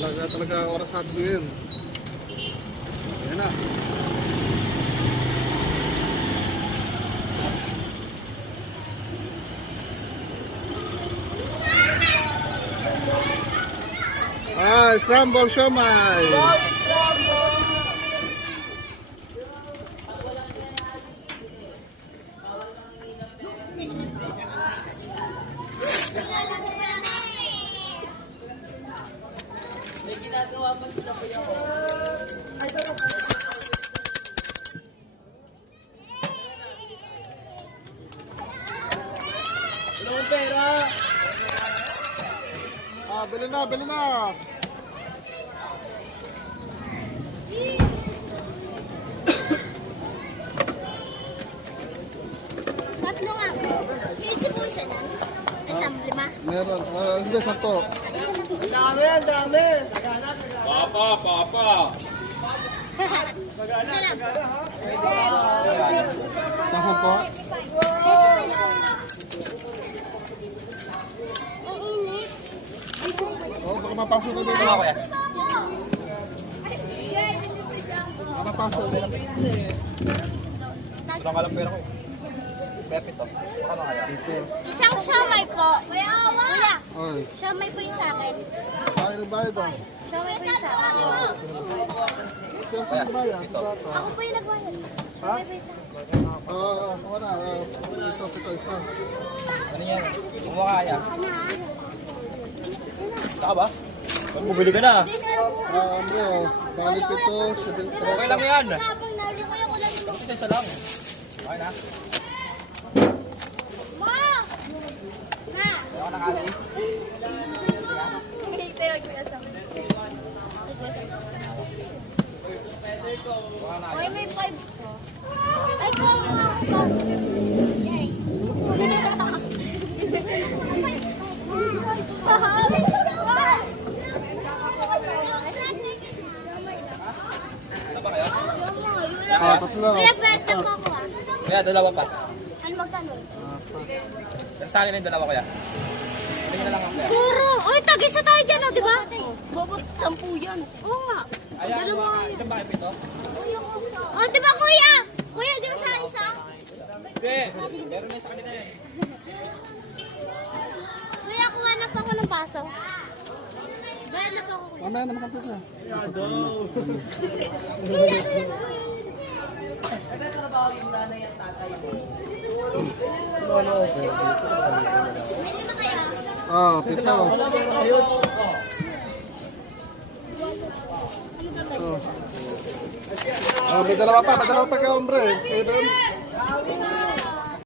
Talaga oras natin ngayon. Ayan na. Scramble siomai. May ginagawa pa sila po yun. Wala mong pera. Bili na, bili na. Tatlo nga po. Kasi po isa lang. Isang lima. Meron. Hindi, sakto. Ang dami, ang dami. Papa. Isa lang. Sakto. Ang init. Baka mapasok na dito. Ako yan. Baka mapasok. Wala ka lang pera ko eh. Pepit to. Ano kaya? Isang siomay po. Kuya, Ay. siomay po yung sa akin. Bayad ba ito? Siomay po yung sa akin. Kaya saan bayad? Ako po yung nagbayad. Ha? Siomay po yung sa akin. Wala. Ito, isa. Ano yan? Kumuha kaya? Ano ah? Saka ba? Bumili ka na. Please, sir po. Andre, balik ito. Okay lang yan. Kapag nari ko yung ulan mo. Isa lang. Okay na. Ma! Nga! Ayaw ka nakali. Hindi, kuya sa akin. Oy, may 5 po. Ay, ko nga. Yay. Ano ba kayo? Tatlo. Kuya, pwede po ako ah. Kaya dalawa pa. Ano magkano? Sa akin yung dalawa kuya. Tingnan na lang ako kuya. Puro! Uy, tag-isa tayo dyan, oh, di ba? Bobot, 10 yan. Oo nga. Ayan, Dalawa nga. ilan ba kayo pito? Oh, di ba, kuya? Kuya, di ba sa isa? Hindi. Meron na sa kanila yan. Kuya, kuha na pa ako ng baso. Bayan na pa ako. Mamaya naman kanto na. Pito. May dalawa pa kay hombre. Sige doon.